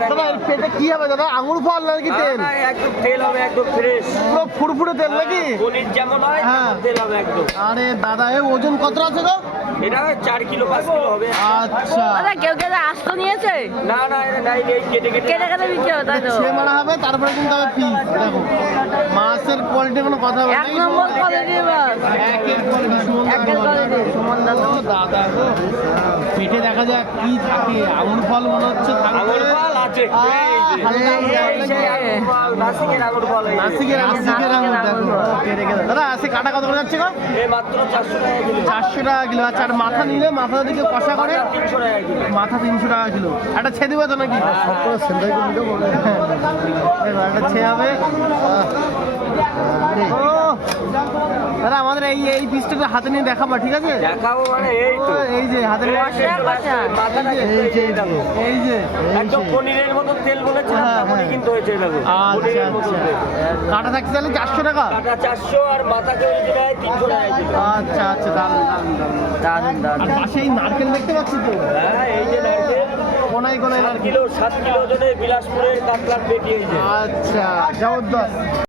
দাদা এর পেটে কি হবে দাদা? আঙুর ফল নাকি তেল? একদম তেল হবে, একদম ফ্রেশ, পুরো ফুরফুরে তেল নাকি? পনির যেমন হয় হ্যাঁ। তেল হবে একদম। আরে দাদা এর ওজন কত আছে গো? এটা 4 কিলো 5 কিলো হবে। আচ্ছা দাদা কেউ কেউ আস্ত নিয়েছে, না না এটা নাই, এই কেটে কেটে কেটে কেটে বিক্রি হবে, তাই তো? ছে মারা হবে তারপরে কিন্তু হবে পিস। দেখো মাছের কোয়ালিটি কোনো কথা বলে এক নম্বর কোয়ালিটি মাছ, একের কোয়ালিটি একের কোয়ালিটি সুমন দাদা। দাদা গো পেটে দেখা যাক কি থাকে। আঙুর ফল মনে হচ্ছে থাকবে। আঙুর ফল আছে, এই যে। হালকা এই সেই আঙুর ফল, নাসিকের আঙুর ফল এই যে। নাসিকের আঙুর দেখো পেটে গেছে। দাদা আছে কাটা কত করে যাচ্ছে গো? এই মাত্র 400 টাকা কিলো। 400 টাকা কিলো। আচ্ছা আর মাথা নিলে মাথা দিকে কষা করে 300 টাকা কিলো। মাথা 300 টাকা কিলো। একটা ছে দিবে তো নাকি? সব করে সেন্টাই করে নিতে বলে। একটা ছে হবে। ও দাদা আমাদের এই পিসটা হাতে নিয়ে দেখাবা, ঠিক আছে? দেখাবো মানে এই তো। এই যে হাতে নিয়ে মাথাটা এই যে এই যে একদম পনিরের মতো তেল বলেছে, হ্যাঁ, পনির হ্যাঁ। কিন্তু হয়েছে এটা। আচ্ছা পনিরের মতো আচ্ছা তেল। কাটা থাকছে তাহলে 400 টাকা। কাটা 400 আর মাথা করে দিলে 300 টাকা কিলো। আচ্ছা আচ্ছা দারুন দারুন আর দারুন। পাশে এই নারকেল দেখতে পাচ্ছি তো, হ্যাঁ এই যে নারকেল কোনায় কোনায় 7 নারকেল। কিলো 7 কিলো ওজনের বিলাসপুরের কাতলার পেটি হয়েছে। আচ্ছা জবরদস্ত।